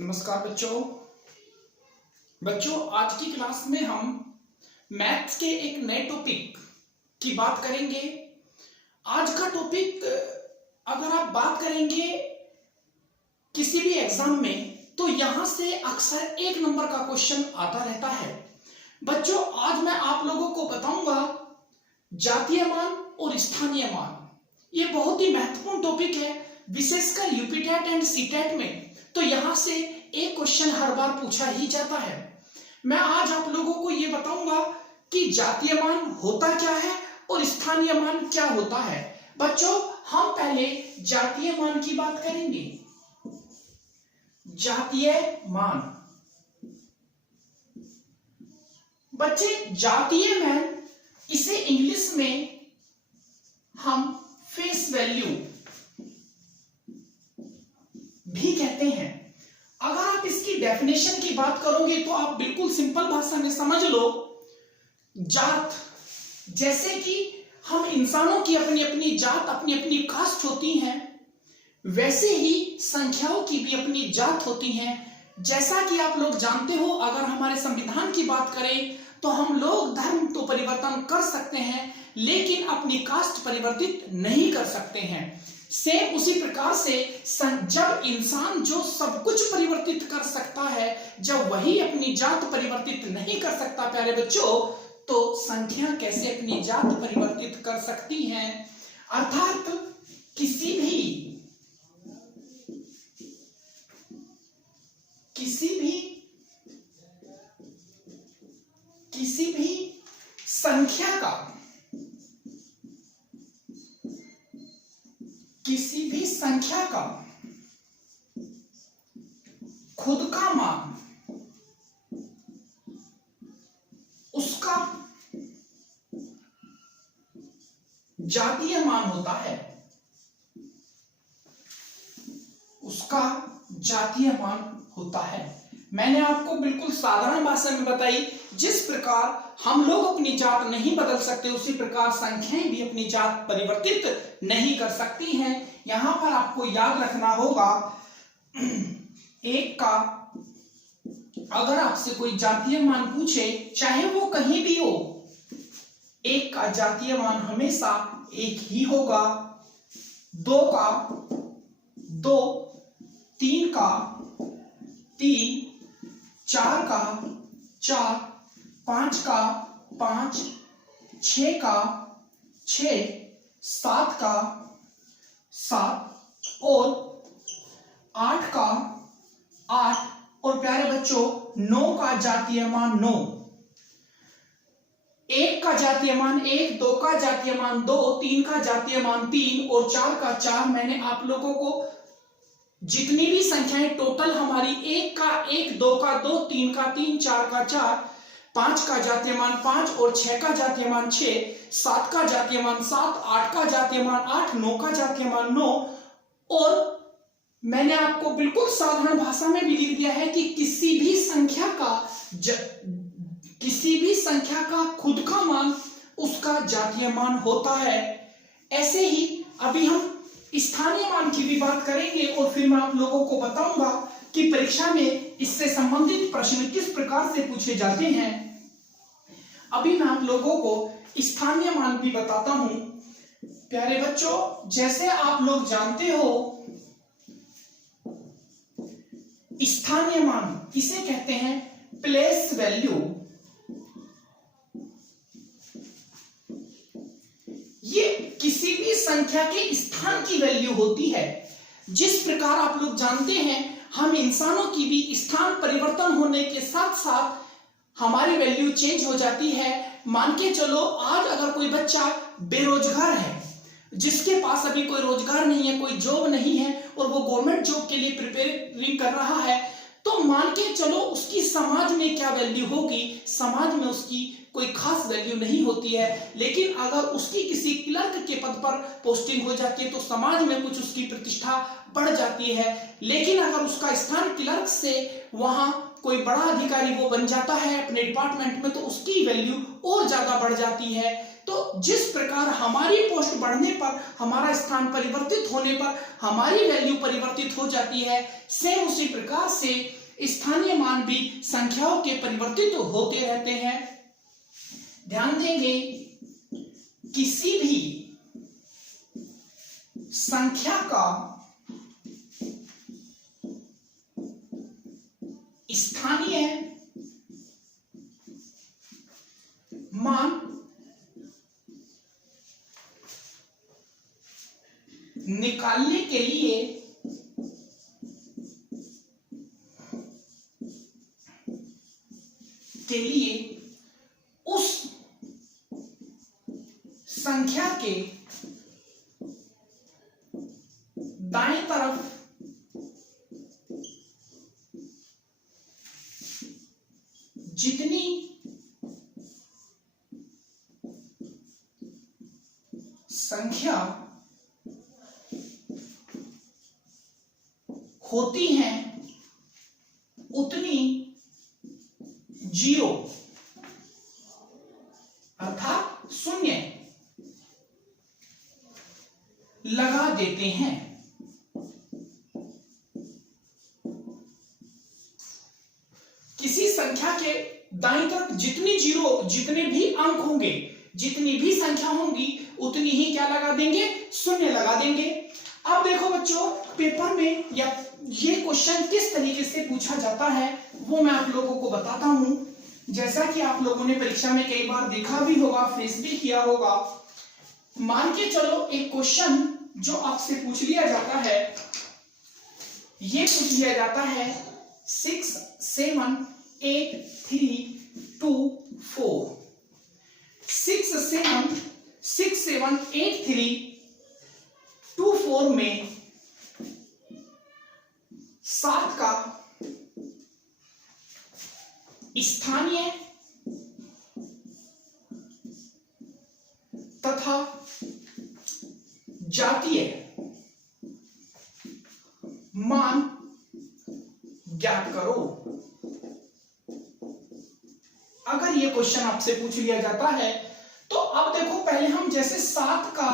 नमस्कार बच्चों आज की क्लास में हम मैथ्स के एक नए टॉपिक की बात करेंगे। आज का टॉपिक अगर आप बात करेंगे किसी भी एग्जाम में तो यहां से अक्सर 1 नंबर का क्वेश्चन आता रहता है। बच्चों आज मैं आप लोगों को बताऊंगा जातीय मान और स्थानीय मान। ये बहुत ही महत्वपूर्ण टॉपिक है, विशेषकर यूपीटेट एंड सीटेट में तो यहां से एक क्वेश्चन हर बार पूछा ही जाता है। मैं आज आप लोगों को यह बताऊंगा कि जातीय मान होता क्या है और स्थानीय मान क्या होता है। बच्चों हम पहले जातीय मान की बात करेंगे। जातीय मान बच्चे जातीय मान इसे इंग्लिश में हम फेस वैल्यू भी कहते हैं। अगर आप इसकी डेफिनेशन की बात करोगे तो आप बिल्कुल सिंपल भाषा में समझ लो, जात जैसे कि हम इंसानों की अपनी अपनी जात अपनी अपनी कास्ट होती हैं, वैसे ही संख्याओं की भी अपनी जात होती हैं। जैसा कि आप लोग जानते हो, अगर हमारे संविधान की बात करें तो हम लोग धर्म तो परिवर्तन कर सकते हैं लेकिन अपनी कास्ट परिवर्तित नहीं कर सकते हैं। सेम उसी प्रकार से जब इंसान जो सब कुछ परिवर्तित कर सकता है, जब वही अपनी जात परिवर्तित नहीं कर सकता प्यारे बच्चों, तो संख्या कैसे अपनी जात परिवर्तित कर सकती हैं। अर्थात किसी भी संख्या का खुद का मान उसका जातीय मान होता है, मैंने आपको बिल्कुल साधारण भाषा में बताई। जिस प्रकार हम लोग अपनी जात नहीं बदल सकते उसी प्रकार संख्याएं भी अपनी जात परिवर्तित नहीं कर सकती हैं। यहां पर आपको याद रखना होगा, एक का अगर आपसे कोई जातीय मान पूछे, चाहे वो कहीं भी हो, एक का जातीय मान हमेशा एक ही होगा। 2 का 2, 3 का 3, 4 का 4, 5 का 5, 6 का 6, 7 का 7 और 8 का 8 और प्यारे बच्चों 9 का जातीय मान 9। 1 का जातीय मान 1, 2 का जातीय मान 2, 3 का जातीय मान 3 और 4 का 4। मैंने आप लोगों को जितनी भी संख्याएं टोटल हमारी 1 का 1, 2 का 2, 3 का 3, 4 का 4, 5 का जातीय मान 5 और 6 का जातीय मान 6, 7 का जातीय मान 7, 8 का जातीय मान 8, 9 का जातीय मान 9 और मैंने आपको बिल्कुल साधारण भाषा में भी लिख दिया है कि किसी भी संख्या का खुद का मान उसका जातीय मान होता है। ऐसे ही अभी हम स्थानीय मान की भी बात करेंगे और फिर मैं आप लोगों को बताऊंगा कि परीक्षा में इससे संबंधित प्रश्न किस प्रकार से पूछे जाते हैं। अभी मैं आप लोगों को स्थानीय मान भी बताता हूं। प्यारे बच्चों जैसे आप लोग जानते हो, स्थानीय मान किसे कहते हैं? Place value. ये किसी भी संख्या के स्थान की वैल्यू होती है। जिस प्रकार आप लोग जानते हैं हम इंसानों की भी स्थान परिवर्तन होने के साथ साथ हमारी वैल्यू चेंज हो जाती है। मान के चलो आज अगर कोई बच्चा बेरोजगार है, जिसके पास अभी कोई रोजगार नहीं है, कोई जॉब नहीं है और वो गवर्नमेंट जॉब के लिए प्रिपेयरिंग कर रहा है, तो मान के चलो उसकी समाज में क्या वैल्यू होगी? समाज में उसकी कोई खास वैल्यू नहीं होती है। लेकिन अगर उसकी किसी क्लर्क के पद पर पोस्टिंग हो जाती है तो समाज में कुछ उसकी प्रतिष्ठा बढ़ जाती है। लेकिन अगर उसका स्थान क्लर्क से वहां कोई बड़ा अधिकारी वो बन जाता है अपने डिपार्टमेंट में, तो उसकी वैल्यू और ज्यादा बढ़ जाती है। तो जिस प्रकार हमारी पोस्ट बढ़ने पर, हमारा स्थान परिवर्तित होने पर हमारी वैल्यू परिवर्तित हो जाती है, सेम उसी प्रकार से स्थानीय मान भी संख्याओं के परिवर्तित होते रहते हैं। ध्यान देंगे, किसी भी संख्या का स्थानीय मान निकालने के लिए उस संख्या के दाएं तरफ जितनी संख्या होती हैं उतनी जीरो अर्थात शून्य लगा देते हैं। किसी संख्या के दाईं तरफ जितने भी अंक होंगे, जितनी भी संख्या होंगी, उतनी ही क्या लगा देंगे, शून्य लगा देंगे। अब देखो बच्चों, पेपर में या ये क्वेश्चन किस तरीके से पूछा जाता है वो मैं आप लोगों को बताता हूं। जैसा कि आप लोगों ने परीक्षा में कई बार देखा भी होगा, फेस भी किया होगा। मान के चलो एक क्वेश्चन जो आपसे पूछ लिया जाता है, ये पूछ लिया जाता है 6 7 8 3 2 4। 6 7 8 3 2 4 में 7 का स्थानीय तथा जातीय मान ज्ञात करो। अगर ये क्वेश्चन आपसे पूछ लिया जाता है तो अब देखो, पहले हम जैसे 7 का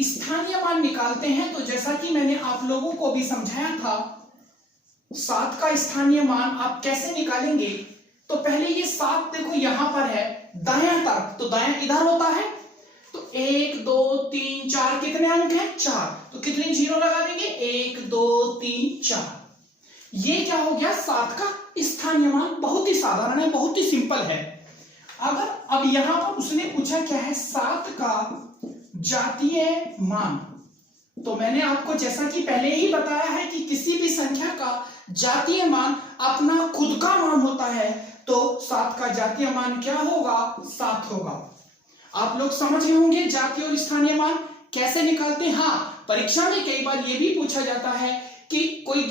स्थानीय मान निकालते हैं, तो जैसा कि मैंने आप लोगों को भी समझाया था, 7 का स्थानीय मान आप कैसे निकालेंगे। तो पहले ये 7 देखो यहां पर है दायां तरफ, तो दायां इधर होता है, तो 1 2 3 4 कितने अंक हैं, 4, तो कितने जीरो लगा देंगे, 1 2 3 4। ये क्या हो गया, 7 का स्थानीय मान। बहुत ही साधारण है, बहुत ही सिंपल है। अगर अब यहां पर उसने पूछा क्या है, 7 का जातीय मान, तो मैंने आपको जैसा कि पहले ही बताया है कि किसी भी संख्या का जातीय मान अपना खुद का मान होता है, तो 7 का जातीय मान क्या होगा, 7 होगा। आप लोग समझ गए होंगे जातीय और स्थानीय मान कैसे निकालते हैं। हाँ, परीक्षा में कई बार यह भी पूछा जाता है कि कोई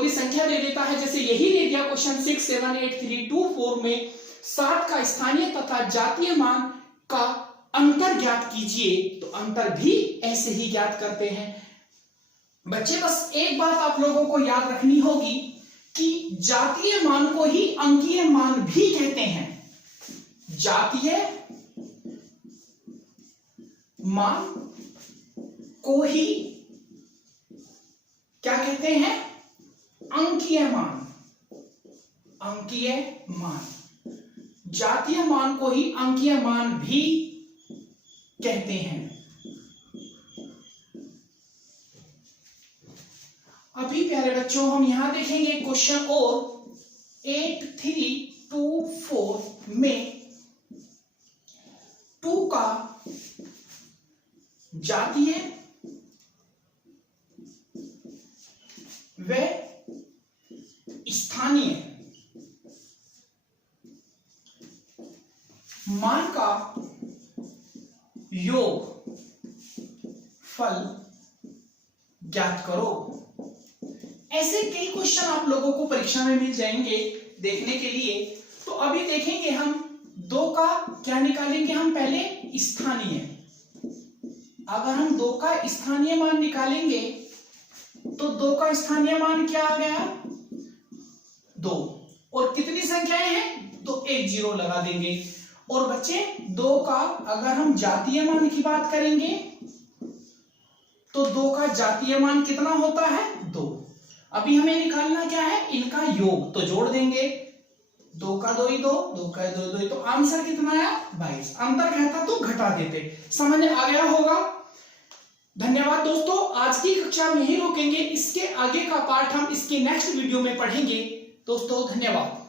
भी संख्या दे देता है, जैसे यही दे दिया क्वेश्चन 6 7 8 3 2 4 में 7 का स्थानीय तथा जातीय मान का अंतर ज्ञात कीजिए, तो अंतर भी ऐसे ही ज्ञात करते हैं। बच्चे बस एक बात आप लोगों को याद रखनी होगी कि जातीय मान को ही अंकीय मान भी कहते हैं। जातीय मान को ही क्या कहते हैं, अंकीय मान। अंकीय मान, जातीय मान को ही अंकीय मान भी कहते हैं। अभी प्यारे बच्चों हम यहां देखेंगे क्वेश्चन और 8 3 2 4 में 2 का जातीय व स्थानीय मान का योग फल ज्ञात करो। ऐसे कई क्वेश्चन आप लोगों को परीक्षा में मिल जाएंगे देखने के लिए। तो अभी देखेंगे हम 2 का क्या निकालेंगे, हम पहले स्थानीय। अगर हम 2 का स्थानीय मान निकालेंगे तो 2 का स्थानीय मान क्या आ गया, 2, और कितनी संख्याएं हैं, तो 1 जीरो लगा देंगे। और बच्चे 2 का अगर हम जातीय मान की बात करेंगे तो 2 का जातीय मान कितना होता है 2। अभी हमें निकालना क्या है इनका योग, तो जोड़ देंगे 2 का 2 ही 2, 2 का 2 2 ही, तो आंसर कितना आया 22। अंतर कहता तो घटा देते। समझ आ गया होगा। धन्यवाद दोस्तों, आज की कक्षा में यही रोकेंगे। इसके आगे का पार्ट हम इसके नेक्स्ट वीडियो में पढ़ेंगे। दोस्तों धन्यवाद।